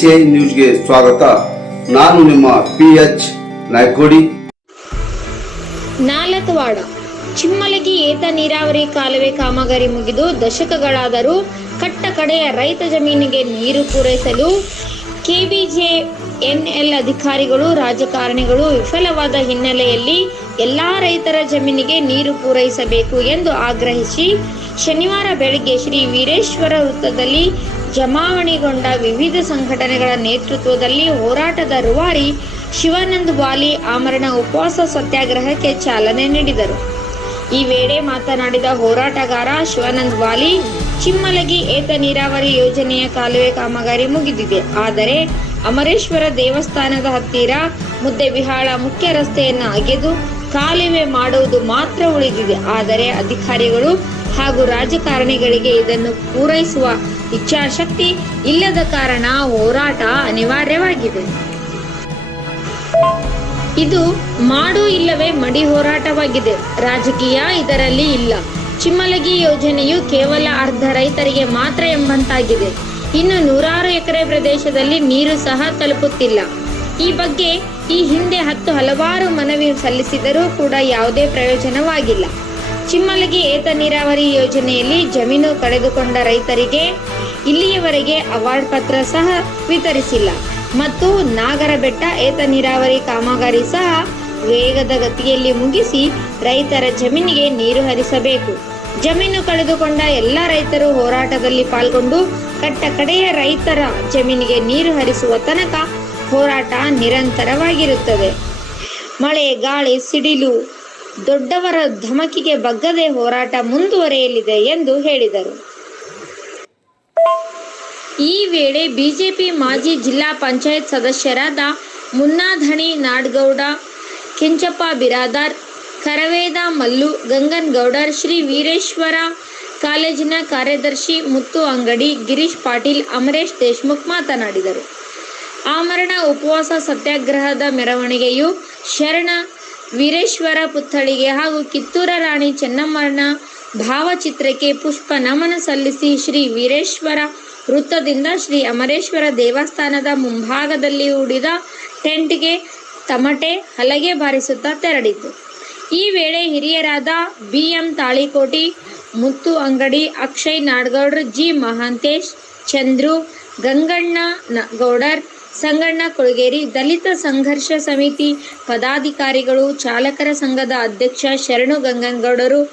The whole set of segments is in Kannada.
ಎನ್ಸಿಐ ನ್ಯೂಸ್ಗೆ ಸ್ವಾಗತ. ನಾನು ನಿಮ್ಮ ಪಿ ಎಚ್ ನಾಯ್ಕೋಡಿ. ನಾಲತ್ವಾಡ ಚಿಮ್ಮಲಗಿ ಏತ ನೀರಾವರಿ ಕಾಲುವೆ ಕಾಮಗಾರಿ ಮುಗಿದು ದಶಕಗಳಾದರೂ ಕಟ್ಟ ಕಡೆಯ ರೈತ ಜಮೀನಿಗೆ ನೀರು ಪೂರೈಸಲು ಕೆಬಿಜೆ ಎನ್ಎಲ್ ಅಧಿಕಾರಿಗಳು ರಾಜಕಾರಣಿಗಳು ವಿಫಲವಾದ ಹಿನ್ನೆಲೆಯಲ್ಲಿ ಎಲ್ಲಾ ರೈತರ ಜಮೀನಿಗೆ ನೀರು ಪೂರೈಸಬೇಕು ಎಂದು ಆಗ್ರಹಿಸಿ ಶನಿವಾರ ಬೆಳಗ್ಗೆ ಶ್ರೀ ವೀರೇಶ್ವರ ವೃತ್ತದಲ್ಲಿ ಜಮಾವಣೆಗೊಂಡ ವಿವಿಧ ಸಂಘಟನೆಗಳ ನೇತೃತ್ವದಲ್ಲಿ ಹೋರಾಟದ ರುವಾರಿ ಶಿವಾನಂದ್ ವಾಲಿ ಆಮರಣ ಉಪವಾಸ ಸತ್ಯಾಗ್ರಹಕ್ಕೆ ಚಾಲನೆ ನೀಡಿದರು. ಈ ವೇಳೆ ಮಾತನಾಡಿದ ಹೋರಾಟಗಾರ ಶಿವಾನಂದ್ ವಾಲಿ, ಚಿಮ್ಮಲಗಿ ಏತ ನೀರಾವರಿ ಯೋಜನೆಯ ಕಾಲುವೆ ಕಾಮಗಾರಿ ಮುಗಿದಿದೆ. ಆದರೆ ಅಮರೇಶ್ವರ ದೇವಸ್ಥಾನದ ಹತ್ತಿರ ಮುದ್ದೆಬಿಹಾಳ ಮುಖ್ಯ ರಸ್ತೆಯನ್ನು ಅಗೆದು ಕಾಲುವೆ ಮಾಡುವುದು ಮಾತ್ರ ಉಳಿದಿದೆ. ಆದರೆ ಅಧಿಕಾರಿಗಳು ಹಾಗೂ ರಾಜಕಾರಣಿಗಳಿಗೆ ಇದನ್ನು ಪೂರೈಸುವ ಇಚ್ಛಾಶಕ್ತಿ ಇಲ್ಲದ ಕಾರಣ ಹೋರಾಟ ಅನಿವಾರ್ಯವಾಗಿದೆ. ಇದು ಮಾಡು ಇಲ್ಲವೇ ಮಡಿ ಹೋರಾಟವಾಗಿದೆ. ರಾಜಕೀಯ ಇದರಲ್ಲಿ ಇಲ್ಲ. ಚಿಮ್ಮಲಗಿ ಯೋಜನೆಯು ಕೇವಲ ಅರ್ಧ ರೈತರಿಗೆ ಮಾತ್ರ ಎಂಬಂತಾಗಿದೆ. ಇನ್ನು ನೂರಾರು ಎಕರೆ ಪ್ರದೇಶದಲ್ಲಿ ನೀರು ಸಹ ತಲುಪುತ್ತಿಲ್ಲ. ಈ ಬಗ್ಗೆ ಈ ಹಿಂದೆ ಹತ್ತು ಹಲವಾರು ಮನವಿ ಸಲ್ಲಿಸಿದರೂ ಕೂಡ ಯಾವುದೇ ಪ್ರಯೋಜನವಾಗಿಲ್ಲ. ಚಿಮ್ಮಲಗಿ ಏತ ನೀರಾವರಿ ಯೋಜನೆಯಲ್ಲಿ ಜಮೀನು ಕಳೆದುಕೊಂಡ ರೈತರಿಗೆ ಇಲ್ಲಿಯವರೆಗೆ ಅವಾರ್ಡ್ ಪತ್ರ ಸಹ ವಿತರಿಸಿಲ್ಲ. ಮತ್ತು ನಾಗರಬೆಟ್ಟ ಏತ ನೀರಾವರಿ ಕಾಮಗಾರಿ ಸಹ ವೇಗದ ಗತಿಯಲ್ಲಿ ಮುಗಿಸಿ ರೈತರ ಜಮೀನಿಗೆ ನೀರು ಹರಿಸಬೇಕು. ಜಮೀನು ಕಳೆದುಕೊಂಡ ಎಲ್ಲ ರೈತರು ಹೋರಾಟದಲ್ಲಿ ಪಾಲ್ಗೊಂಡು ಕಟ್ಟ ಕಡೆಯ ರೈತರ ಜಮೀನಿಗೆ ನೀರು ಹರಿಸುವ ತನಕ ಹೋರಾಟ ನಿರಂತರವಾಗಿರುತ್ತದೆ. ಮಳೆ, ಗಾಳಿ, ಸಿಡಿಲು ದೊಡ್ಡವರ ಧಮಕಿಗೆ ಬಗ್ಗದೆ ಹೋರಾಟ ಮುಂದುವರೆಯಲಿದೆ ಎಂದು ಹೇಳಿದರು. ಈ ವೇಳೆ ಬಿಜೆಪಿ ಮಾಜಿ ಜಿಲ್ಲಾ ಪಂಚಾಯತ್ ಸದಸ್ಯರಾದ ಮುನ್ನಾಧಣಿ ನಾಡ್ಗೌಡ, ಕೆಂಚಪ್ಪ ಬಿರಾದಾರ್, ಕರವೇದ ಮಲ್ಲು ಗಂಗನ್ ಗೌಡರ್ ಶ್ರೀ ವೀರೇಶ್ವರ ಕಾಲೇಜಿನ ಕಾರ್ಯದರ್ಶಿ ಮುತ್ತು ಅಂಗಡಿ, ಗಿರೀಶ್ ಪಾಟೀಲ್, ಅಮರೇಶ್ ದೇಶ್ಮುಖ್ ಮಾತನಾಡಿದರು. ಆಮರಣ ಉಪವಾಸ ಸತ್ಯಾಗ್ರಹದ ಮೆರವಣಿಗೆಯು ಶರಣ ವೀರೇಶ್ವರ ಪುತ್ಥಳಿಗೆ ಹಾಗೂ ಕಿತ್ತೂರ ರಾಣಿ ಚೆನ್ನಮ್ಮನ ಭಾವಚಿತ್ರಕ್ಕೆ ಪುಷ್ಪ ನಮನ ಸಲ್ಲಿಸಿ ಶ್ರೀ ವೀರೇಶ್ವರ ವೃತ್ತದಿಂದ ಶ್ರೀ ಅಮರೇಶ್ವರ ದೇವಸ್ಥಾನದ ಮುಂಭಾಗದಲ್ಲಿ ಹೂಡಿದ ಟೆಂಟ್ಗೆ ತಮಟೆ ಹಲಗೆ ಬಾರಿಸುತ್ತಾ ತೆರಳಿತು. ಈ ವೇಳೆ ಹಿರಿಯರಾದ B M Talikoti, Muttu Angadi Akshay Nadagoudra G Mahantesh, Chandru Ganganna Gowdar Sanganna Kolageri Dalit ಸಂಘರ್ಷ ಸಮಿತಿ ಪದಾಧಿಕಾರಿಗಳು ಚಾಲಕರ ಸಂಘದ ಅಧ್ಯಕ್ಷ ಶರಣು ಗಂಗನಗೌಡರು,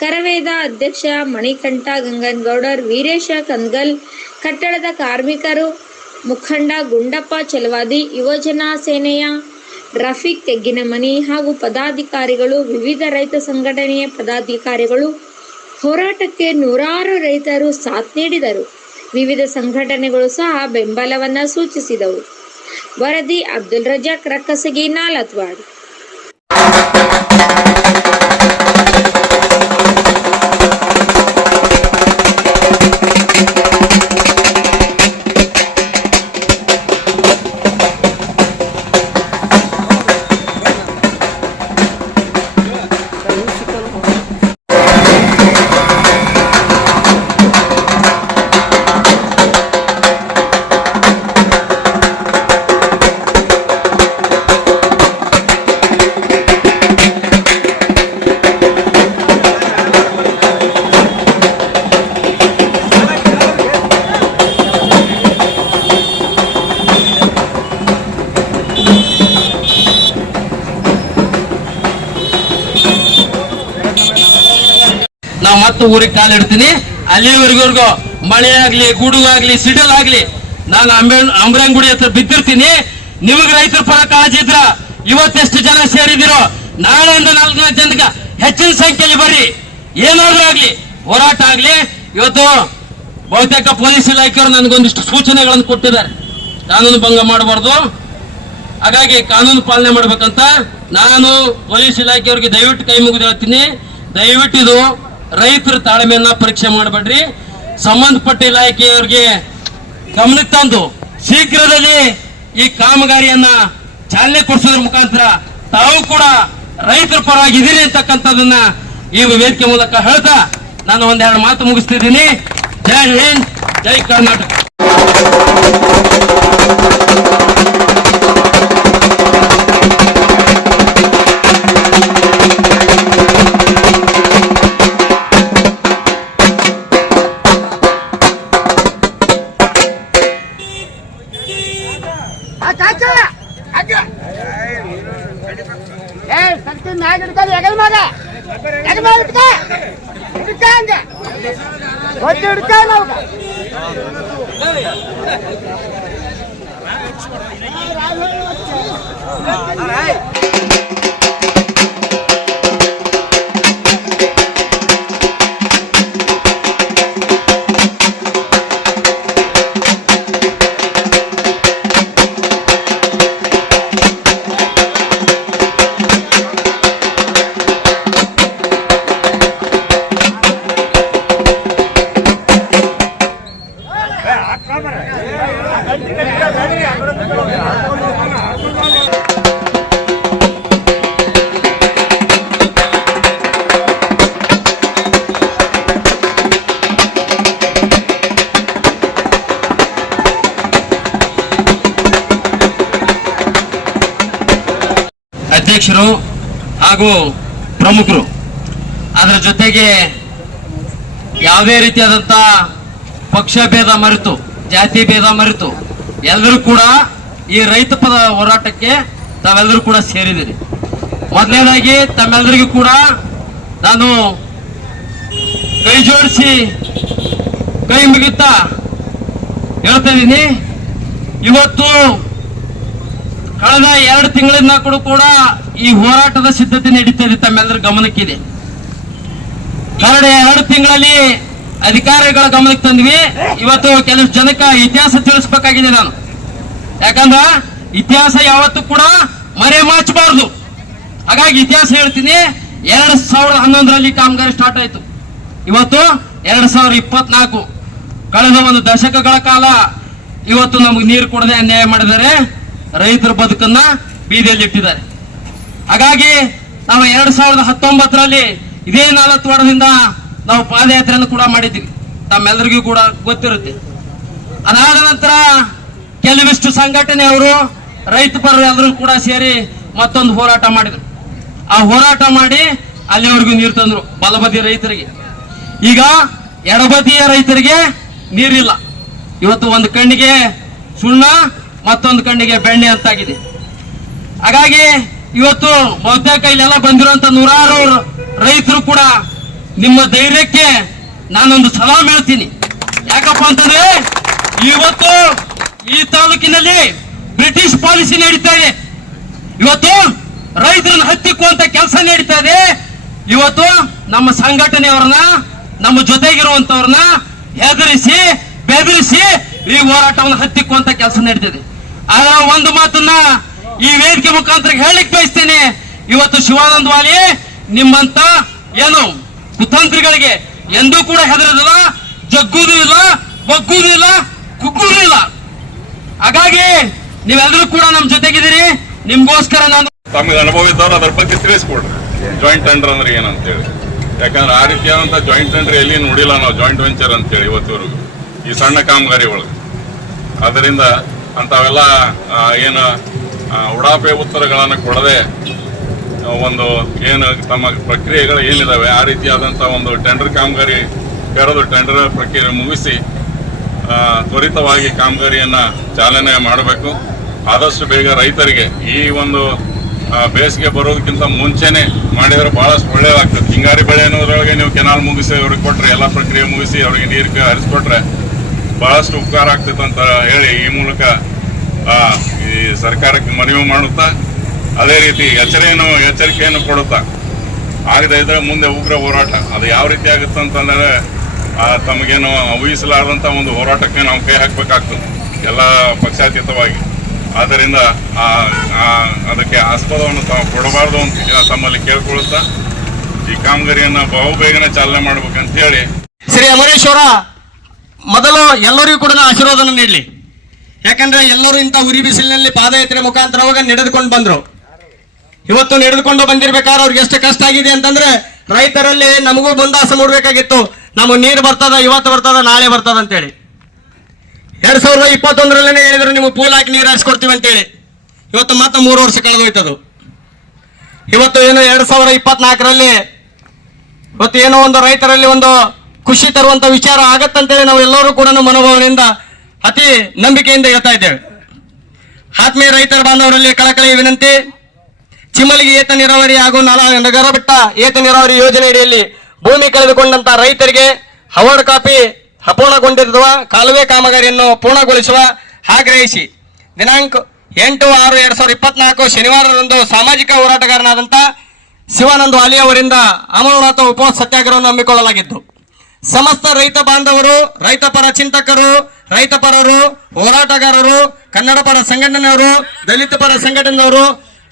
ಕರವೇದ ಅಧ್ಯಕ್ಷ ಮಣಿಕಂಠ ಗಂಗನಗೌಡರ್, ವೀರೇಶ ಕಂದಗಲ್, ಕಟ್ಟಡದ ಕಾರ್ಮಿಕರು, ಮುಖಂಡ ಗುಂಡಪ್ಪ ಚಲವಾದಿ, ಯುವಜನ ಸೇನೆಯ ರಫೀಕ್ ತೆಗ್ಗಿನಮನಿ ಹಾಗೂ ಪದಾಧಿಕಾರಿಗಳು, ವಿವಿಧ ರೈತ ಸಂಘಟನೆಯ ಪದಾಧಿಕಾರಿಗಳು ಹೋರಾಟಕ್ಕೆ ನೂರಾರು ರೈತರು ಸಾಥ್ ನೀಡಿದರು. ವಿವಿಧ ಸಂಘಟನೆಗಳು ಸಹ ಬೆಂಬಲವನ್ನ ಸೂಚಿಸಿದವು. ವರದಿ ಅಬ್ದುಲ್ ರಜಾಕ್ ರಕ್ಕಸಗಿ ನಾಲತ್ವಾಡ್. ಮತ್ತೆ ಊರಿಗೆ ಕಾಲಿಡ್ತೀನಿ ಅಲ್ಲಿವರೆಗೂ ಮಳೆ ಆಗ್ಲಿ ಗುಡುಗಾಗ್ಲಿ ಸಿಡಲ್ ಆಗ್ಲಿ, ನಾನು ಅಂಬೆ, ಅಂಬ್ರಂಗುಡಿ ಹತ್ರ ಬಿದ್ದಿರ್ತೀನಿ. ನಿಮಗ್ ರೈತರ ಪರ ಕಾಳಜಿ ಇದ್ರ? ಇವತ್ತೆಷ್ಟು ಜನ ಸೇರಿದಿರೋ? ನಾಳೆಯಿಂದ ನಾಲ್ಕು ಜನಕ್ಕೆ ಹೆಚ್ಚಿನ ಸಂಖ್ಯೆಯಲ್ಲಿ ಬರ್ರಿ. ಏನಾದ್ರೂ ಆಗ್ಲಿ, ಹೋರಾಟ ಆಗ್ಲಿ. ಇವತ್ತು ಬಹುತೇಕ ಪೊಲೀಸ್ ಇಲಾಖೆಯವರು ನನಗೊಂದಿಷ್ಟು ಸೂಚನೆಗಳನ್ನು ಕೊಟ್ಟಿದ್ದಾರೆ. ಕಾನೂನು ಭಂಗ ಮಾಡಬಾರ್ದು. ಹಾಗಾಗಿ ಕಾನೂನು ಪಾಲನೆ ಮಾಡ್ಬೇಕಂತ ನಾನು ಪೊಲೀಸ್ ಇಲಾಖೆಯವ್ರಿಗೆ ದಯವಿಟ್ಟು ಕೈ ಮುಗಿದು ಹೇಳ್ತೀನಿ. ದಯವಿಟ್ಟು ಇದು ರೈತರ ತಾಳ್ಮೆಯನ್ನ ಪರೀಕ್ಷೆ ಮಾಡಬೇಡ್ರಿ. ಸಂಬಂಧಪಟ್ಟ ಇಲಾಖೆಯವರಿಗೆ ಗಮನಕ್ಕೆ ತಂದು ಶೀಘ್ರದಲ್ಲಿ ಈ ಕಾಮಗಾರಿಯನ್ನ ಚಾಲನೆ ಕೊಡಿಸೋದ್ರ ಮುಖಾಂತರ ತಾವು ಕೂಡ ರೈತರ ಪರವಾಗಿ ಇದೀರಿ ಅಂತಕ್ಕಂಥದ್ದನ್ನ ಈ ವೇದಿಕೆ ಮೂಲಕ ಹೇಳ್ತಾ ನಾನು ಒಂದೆರಡು ಮಾತು ಮುಗಿಸ್ತಿದ್ದೀನಿ. ಜೈ ಹಿಂದ್, ಜೈ ಕರ್ನಾಟಕ. Come on. ಅಧ್ಯಕ್ಷರು ಹಾಗೂ ಪ್ರಮುಖರು. ಅದರ ಜೊತೆಗೆ ಯಾವುದೇ ರೀತಿಯಾದಂಥ ಪಕ್ಷ ಭೇದ ಮರೆತು, ಜಾತಿ ಭೇದ ಮರೆತು, ಎಲ್ಲರೂ ಕೂಡ ಈ ರೈತ ಪದ ಹೋರಾಟಕ್ಕೆ ತಾವೆಲ್ಲರೂ ಕೂಡ ಸೇರಿದ್ದೀರಿ. ಮೊದಲನೇದಾಗಿ ತಮ್ಮೆಲ್ಲರಿಗೂ ಕೂಡ ನಾನು ಕೈ ಜೋಡಿಸಿ ಕೈ ಮುಗಿತಾ ಹೇಳ್ತಾ ಇವತ್ತು ಕಳೆದ ಎರಡು ತಿಂಗಳಿಂದ ಕೂಡ ಕೂಡ ಈ ಹೋರಾಟದ ಸಿದ್ಧತೆ ನಡೀತಾ ಇದೆ ತಮ್ಮೆಲ್ಲರ ಗಮನಕ್ಕಿದೆ. ಕಳೆದ ಎರಡು ತಿಂಗಳಲ್ಲಿ ಅಧಿಕಾರಿಗಳ ಗಮನಕ್ಕೆ ತಂದ್ವಿ. ಇವತ್ತು ಕೆಲವು ಜನಕ್ಕೆ ಇತಿಹಾಸ ತಿಳಿಸ್ಬೇಕಾಗಿದೆ ನಾನು. ಯಾಕಂದ್ರ ಇತಿಹಾಸ ಯಾವತ್ತೂ ಕೂಡ ಮರೆ ಮಾಚಬಾರ್ದು ಹಾಗಾಗಿ ಇತಿಹಾಸ ಹೇಳ್ತೀನಿ. ಎರಡ್ ಸಾವಿರದ ಹನ್ನೊಂದರಲ್ಲಿ ಕಾಮಗಾರಿ ಸ್ಟಾರ್ಟ್ ಆಯ್ತು. ಇವತ್ತು ಎರಡ್ ಸಾವಿರದ ಇಪ್ಪತ್ನಾಲ್ಕು. ಕಳೆದ ಒಂದು ದಶಕಗಳ ಕಾಲ ಇವತ್ತು ನಮಗೆ ನೀರು ಕೊಡದೆ ಅನ್ಯಾಯ ಮಾಡಿದರೆ ರೈತರ ಬದುಕನ್ನ ಬೀದಿಯಲ್ಲಿ ಇಟ್ಟಿದ್ದಾರೆ ಹಾಗಾಗಿ ನಾವು ಎರಡ್ ಸಾವಿರದ ಹತ್ತೊಂಬತ್ತರಲ್ಲಿ ಇದೇ ನಾಲ್ಕು ವಾರದಿಂದ ನಾವು ಪಾದಯಾತ್ರೆಯನ್ನು ಕೂಡ ಮಾಡಿದ್ವಿ ತಮ್ಮೆಲ್ಲರಿಗೂ ಕೂಡ ಗೊತ್ತಿರುತ್ತೆ. ಅದಾದ ನಂತರ ಕೆಲವಿಷ್ಟು ಸಂಘಟನೆಯವರು, ರೈತ ಪರ ಎಲ್ಲರೂ ಕೂಡ ಸೇರಿ ಮತ್ತೊಂದು ಹೋರಾಟ ಮಾಡಿದ್ರು. ಆ ಹೋರಾಟ ಮಾಡಿ ಅಲ್ಲಿವರೆಗೂ ನೀರು ತಂದ್ರು, ಬಲಬದಿ ರೈತರಿಗೆ. ಈಗ ಎಡಬದಿಯ ರೈತರಿಗೆ ನೀರಿಲ್ಲ. ಇವತ್ತು ಒಂದು ಕಣ್ಣಿಗೆ ಸುಣ್ಣ, ಮತ್ತೊಂದು ಕಣ್ಣಿಗೆ ಬೆಣ್ಣೆ ಅಂತಾಗಿದೆ. ಹಾಗಾಗಿ ಇವತ್ತು ಬಹುತೇಕ ಇಲ್ಲೆಲ್ಲ ಬಂದಿರುವಂತ ನೂರಾರು ರೈತರು ಕೂಡ ನಿಮ್ಮ ಧೈರ್ಯಕ್ಕೆ ನಾನೊಂದು ಸಲಾಮ್ ಹೇಳ್ತೀನಿ. ಯಾಕಪ್ಪ ಅಂತಂದ್ರೆ ಇವತ್ತು ಈ ತಾಲೂಕಿನಲ್ಲಿ ಬ್ರಿಟಿಷ್ ಪಾಲಿಸಿ ನಡೀತಾ ಇದೆ. ಇವತ್ತು ರೈತರನ್ನ ಹತ್ತಿಕ್ಕುವಂತ ಕೆಲಸ ನಡೀತಾ ಇದೆ. ಇವತ್ತು ನಮ್ಮ ಸಂಘಟನೆಯವ್ರನ್ನ, ನಮ್ಮ ಜೊತೆಗಿರುವಂತವ್ರನ್ನ ಹೆದರಿಸಿ, ಬೆದರಿಸಿ ಈ ಹೋರಾಟವನ್ನು ಹತ್ತಿಕ್ಕುವಂತ ಕೆಲಸ ನಡೀತಿದೆ ಆದ್ರೆ ಒಂದು ಮಾತನ್ನ ಈ ವೇದಿಕೆ ಮುಖಾಂತರ ಹೇಳಲಿಕ್ಕೆ ಬಯಸ್ತೇನೆ, ಇವತ್ತು ಶಿವಾನಂದ ವಾಲಿ ನಿಮ್ಮಂತ ಏನು ಕುತಂತ್ರಿಗಳಿಗೆ ಎಂದೂ ಕೂಡ ಹೆದರೋದಿಲ್ಲ ಜಗ್ಗುದೂ ಇಲ್ಲ ಬಗ್ಗುದೂ ಇಲ್ಲ ಕುಗ್ಗುದೂ ಇಲ್ಲ. ಹಾಗಾಗಿ ನೀವೆಲ್ಲರೂ ಕೂಡ ನಮ್ಮ ಜೊತೆಗಿದ್ದೀರಿ, ನಿಮ್ಗೋಸ್ಕರ ನಾನು ತಮಗೆ ಅನುಭವ ಇದ್ದವ್ರು ಅದ್ರ ಬಗ್ಗೆ ತಿಳಿಸ್ಕೊಡ್ರಿ. ಜಾಯಿಂಟ್ ಟೆಂಡರ್ ಅಂದ್ರೆ ಏನಂತೇಳಿ. ಯಾಕಂದ್ರೆ ಆ ರೀತಿಯಾದಂತ ಜಾಯಿಂಟ್ ಟೆಂಡರ್ ಎಲ್ಲಿ ನೋಡಿಲ್ಲ ನಾವು ಜಾಯಿಂಟ್ ವೆಂಚರ್ ಅಂತೇಳಿ ಇವತ್ತಿವರೆಗೂ, ಈ ಸಣ್ಣ ಕಾಮಗಾರಿ ಒಳಗೆ ಅದರಿಂದ ಅಂಥವೆಲ್ಲ ಏನು ಉಡಾಫೆ ಉತ್ತರಗಳನ್ನು ಕೊಡದೆ ಒಂದು ಏನು ತಮ್ಮ ಪ್ರಕ್ರಿಯೆಗಳು ಏನಿದಾವೆ, ಆ ರೀತಿಯಾದಂಥ ಒಂದು ಟೆಂಡರ್ ಕಾಮಗಾರಿ ಕರೆದು ಟೆಂಡರ್ ಪ್ರಕ್ರಿಯೆ ಮುಗಿಸಿ ತ್ವರಿತವಾಗಿ ಕಾಮಗಾರಿಯನ್ನು ಚಾಲನೆ ಮಾಡಬೇಕು. ಆದಷ್ಟು ಬೇಗ ರೈತರಿಗೆ ಈ ಒಂದು ಬೇಸಿಗೆ ಬರೋದಕ್ಕಿಂತ ಮುಂಚೆನೆ ಮಾಡಿದರೆ ಭಾಳಷ್ಟು ಒಳ್ಳೆಯದಾಗ್ತದೆ ಹಿಂಗಾರಿ ಬೆಳೆ ಅನ್ನೋದ್ರೊಳಗೆ ನೀವು ಕೆನಾಲ್ ಮುಗಿಸಿ ಅವ್ರಿಗೆ ಕೊಟ್ಟರೆ ಎಲ್ಲ ಪ್ರಕ್ರಿಯೆ ಮುಗಿಸಿ ಅವರಿಗೆ ನೀರು ಹರಿಸ್ಕೊಟ್ರೆ ಭಾಳಷ್ಟು ಉಪಕಾರ ಆಗ್ತೈತೆ ಅಂತ ಹೇಳಿ ಈ ಮೂಲಕ ಈ ಸರ್ಕಾರಕ್ಕೆ ಮನವಿ ಮಾಡುತ್ತಾ, ಅದೇ ರೀತಿ ಎಚ್ಚರಿಕೆಯನ್ನು ಎಚ್ಚರಿಕೆಯನ್ನು ಕೊಡುತ್ತಾ, ಆಗದೆ ಇದ್ರೆ ಮುಂದೆ ಉಗ್ರ ಹೋರಾಟ. ಅದು ಯಾವ ರೀತಿ ಆಗುತ್ತೆ ಅಂತಂದ್ರೆ ತಮಗೇನು ಊಹಿಸಲಾರದಂಥ ಒಂದು ಹೋರಾಟಕ್ಕೆ ನಾವು ಕೈ ಹಾಕಬೇಕಾಗ್ತದೆ, ಎಲ್ಲ ಪಕ್ಷಾತೀತವಾಗಿ. ಆದ್ದರಿಂದ ಅದಕ್ಕೆ ಆಸ್ಪದವನ್ನು ತಾವು ಕೊಡಬಾರ್ದು ಅಂತ ತಮ್ಮಲ್ಲಿ ಕೇಳ್ಕೊಳ್ತಾ ಈ ಕಾಮಗಾರಿಯನ್ನು ಬಹುಬೇಗನೆ ಚಾಲನೆ ಮಾಡ್ಬೇಕಂತ ಹೇಳಿ ಶ್ರೀ ಅಮರೇಶ್ವರ, ಮೊದಲು ಎಲ್ಲರಿಗೂ ಕೂಡ ಆಶೀರ್ವಾದನ ನೀಡಲಿ. ಯಾಕಂದ್ರೆ ಎಲ್ಲರೂ ಇಂಥ ಉರಿ ಬಿಸಿಲಿನಲ್ಲಿ ಪಾದಯಾತ್ರೆ ಮುಖಾಂತರವಾಗ ನಡೆದುಕೊಂಡು ಬಂದ್ರು. ಇವತ್ತು ನಡೆದುಕೊಂಡು ಬಂದಿರ್ಬೇಕಾದ್ರೆ ಅವ್ರಿಗೆ ಎಷ್ಟು ಕಷ್ಟ ಆಗಿದೆ ಅಂತಂದ್ರೆ ರೈತರಲ್ಲಿ ನಮಗೂ ಬಂದಾಸ ಮೂಡ್ಬೇಕಾಗಿತ್ತು. ನಮಗೆ ನೀರು ಬರ್ತದ, ಇವತ್ತು ಬರ್ತದ, ನಾಳೆ ಬರ್ತದ ಅಂತೇಳಿ. ಎರಡ್ ಸಾವಿರದ ಇಪ್ಪತ್ತೊಂದರಲ್ಲೇ ಹೇಳಿದ್ರು, ನಿಮ್ಗೆ ಪೂಲ್ ಹಾಕಿ ನೀರು ಹಾರಿಸ್ಕೊಡ್ತೀವಿ ಅಂತೇಳಿ. ಇವತ್ತು ಮತ್ತೆ ಮೂರು ವರ್ಷ ಕಳೆದೋಯ್ತದು. ಇವತ್ತು ಏನು ಎರಡ್ ಸಾವಿರ ಇಪ್ಪತ್ನಾಲ್ಕರಲ್ಲಿ ಇವತ್ತು ಏನೋ ಒಂದು ರೈತರಲ್ಲಿ ಒಂದು ಖುಷಿ ತರುವಂತ ವಿಚಾರ ಆಗತ್ತಂತೇಳಿ ನಾವು ಎಲ್ಲರೂ ಕೂಡ ಮನೋಭಾವನೆಯಿಂದ ಅತಿ ನಂಬಿಕೆಯಿಂದ ಹೇಳ್ತಾ ಇದ್ದೇವೆ. ಆತ್ಮೀಯ ರೈತರ ಬಾಂಧವರಲ್ಲಿ ಕಳಕಳಿ ವಿನಂತಿ. ಚಿಮಲಿಗೆ ಏತ ನೀರಾವರಿ ಹಾಗೂ ನಗರ ಬೆಟ್ಟ ಏತ ನೀರಾವರಿ ಯೋಜನೆಯಡಿಯಲ್ಲಿ ಭೂಮಿ ಕಳೆದುಕೊಂಡಂತ ರೈತರಿಗೆ ಹವರ್ಡ್ ಕಾಪಿ ಅಪೂರ್ಣಗೊಂಡಿರುವ ಕಾಲುವೆ ಕಾಮಗಾರಿಯನ್ನು ಪೂರ್ಣಗೊಳಿಸುವ ಆಗ್ರಹಿಸಿ. ದಿನಾಂಕ ಎಂಟು ಆರು ಎರಡ್ ಸಾವಿರದ ಇಪ್ಪತ್ನಾಲ್ಕು ಶನಿವಾರದಂದು ಸಾಮಾಜಿಕ ಹೋರಾಟಗಾರನಾದಂಥ ಶಿವಾನಂದ ವಾಲಿ ಅವರಿಂದ ಅಮರನಾಥ ಉಪವಾಸ ಸತ್ಯಾಗ್ರಹವನ್ನು ಹಮ್ಮಿಕೊಳ್ಳಲಾಗಿತ್ತು. ಸಮಸ್ತ ರೈತ ಬಾಂಧವರು, ರೈತ ಪರ ಚಿಂತಕರು, ರೈತ ಪರರು, ಹೋರಾಟಗಾರರು, ಕನ್ನಡ ಪರ ಸಂಘಟನೆಯವರು, ದಲಿತ ಪರ ಸಂಘಟನೆಯವರು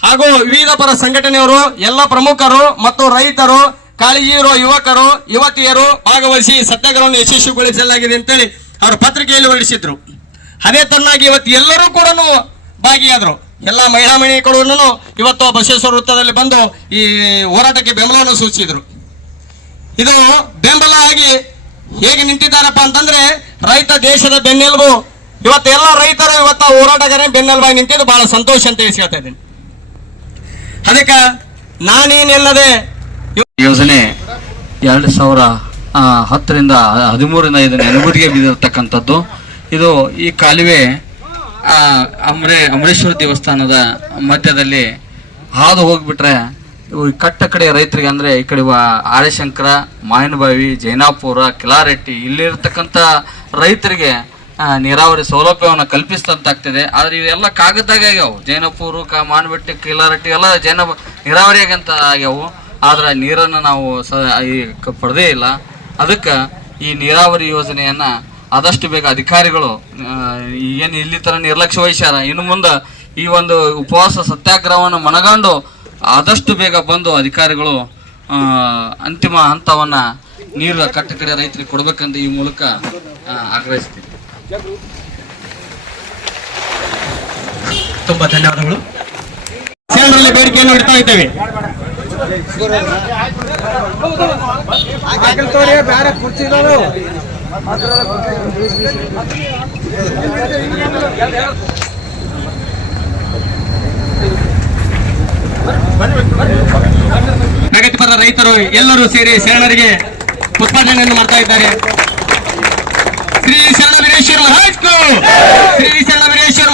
ಹಾಗೂ ವಿವಿಧ ಪರ ಸಂಘಟನೆಯವರು, ಎಲ್ಲ ಪ್ರಮುಖರು ಮತ್ತು ರೈತರು ಕಾಳಜಿ ಇರುವ ಯುವಕರು, ಯುವತಿಯರು ಭಾಗವಹಿಸಿ ಸತ್ಯಾಗ್ರಹವನ್ನು ಯಶಸ್ವಿಗೊಳಿಸಲಾಗಿದೆ ಅಂತೇಳಿ ಅವರು ಪತ್ರಿಕೆಯಲ್ಲಿ ಹೊರಡಿಸಿದ್ರು. ಅದೇ ತನ್ನಾಗಿ ಇವತ್ತು ಎಲ್ಲರೂ ಕೂಡ ಭಾಗಿಯಾದರು. ಎಲ್ಲ ಮಹಿಳಾ ಮಣಿಗಳು ಇವತ್ತು ಬಸವೇಶ್ವರ ವೃತ್ತದಲ್ಲಿ ಬಂದು ಈ ಹೋರಾಟಕ್ಕೆ ಬೆಂಬಲವನ್ನು ಸೂಚಿಸಿದ್ರು. ಇದು ಬೆಂಬಲ ಆಗಿ ಹೇಗೆ ನಿಂತಿದ್ದಾರಪ್ಪ ಅಂತಂದ್ರೆ ರೈತ ದೇಶದ ಬೆನ್ನೆಲುಬು. ಇವತ್ತು ಎಲ್ಲ ರೈತರು ಇವತ್ತ ಹೋರಾಟಗಾರ ಬೆನ್ನೆಲುಬಾಗಿ ನಿಂತಿದ್ದು ಬಹಳ ಸಂತೋಷ ಅಂತ ಹೇಳಿ ಹೇಳ್ತಾ ಇದ್ದೀನಿ. ಅದಕ್ಕೆ ನಾನೇನಿಲ್ಲದೆ ಯೋಜನೆ ಎರಡು ಸಾವಿರ ಹತ್ತರಿಂದ ಹದಿಮೂರಿಂದ ಇದನ್ನು ಅನುಮತಿಗೆ ಬಿದ್ದಿರತಕ್ಕಂಥದ್ದು. ಇದು ಈ ಕಾಲುವೆ ಅಮ್ರೇ ಅಮರೇ, ಅಮರೇಶ್ವರ ದೇವಸ್ಥಾನದ ಮಧ್ಯದಲ್ಲಿ ಹಾದು ಹೋಗ್ಬಿಟ್ರೆ ಕಟ್ಟ ಕಡೆ ರೈತರಿಗೆ ಅಂದರೆ ಈ ಕಡೆ ಆರ್ಯಶಂಕರ ಮಾಯನಬಾವಿ ಜೈನಾಪುರ ಕಿಲಾರೆಟ್ಟಿ ಇಲ್ಲಿರ್ತಕ್ಕಂಥ ರೈತರಿಗೆ ನೀರಾವರಿ ಸೌಲಭ್ಯವನ್ನು ಕಲ್ಪಿಸಿದಂತಾಗ್ತಿದೆ. ಆದ್ರೆ ಇವೆಲ್ಲ ಕಾಗದಾಗ ಆಗ್ಯಾವು. ಜೈನಪುರ, ಕ, ಮಾನಬೆಟ್ಟಿ ಕಿಲಾರೆಟ್ಟಿ ಎಲ್ಲ ಜೈನ ನೀರಾವರಿ ಅಂತ ಆಗ್ಯಾವು. ಆದ್ರೆ ನೀರನ್ನು ನಾವು ಸ ಪಡೆದೇ ಇಲ್ಲ. ಅದಕ್ಕೆ ಈ ನೀರಾವರಿ ಯೋಜನೆಯನ್ನು ಆದಷ್ಟು ಬೇಗ ಅಧಿಕಾರಿಗಳು ಏನು ಇಲ್ಲಿ ಥರ ನಿರ್ಲಕ್ಷ್ಯ ವಹಿಸ್ಯಾರ. ಇನ್ನು ಮುಂದೆ ಈ ಒಂದು ಉಪವಾಸ ಸತ್ಯಾಗ್ರಹವನ್ನು ಮನಗಂಡು ಆದಷ್ಟು ಬೇಗ ಬಂದು ಅಧಿಕಾರಿಗಳು ಅಂತಿಮ ಹಂತವನ್ನ ನೀರು ಕಟ್ಟ ಕಡೆ ರೈತರಿಗೆ ಕೊಡ್ಬೇಕಂತ ಈ ಮೂಲಕ ಆಗ್ರಹಿಸ್ತೀನಿ. ತುಂಬಾ ಧನ್ಯವಾದಗಳು. ಬೇಡಿಕೆಯನ್ನು ಇಡ್ತಾ ಇದ್ದೇವೆ. ಕುರ್ಚಿ ಪ್ರಗತಿಪರ ರೈತರು ಎಲ್ಲರೂ ಸೇರಿ ಶರಣರಿಗೆ ಉತ್ಪಾದನೆಯನ್ನು ಮಾಡ್ತಾ ಇದ್ದಾರೆ ಶ್ರೀ ಶರಣ ವೀರೇಶ್ವರ ಮಹಾರಾಜ್ ಕೋ! ಶ್ರೀ ಶರಣ ವೀರೇಶ್ವರ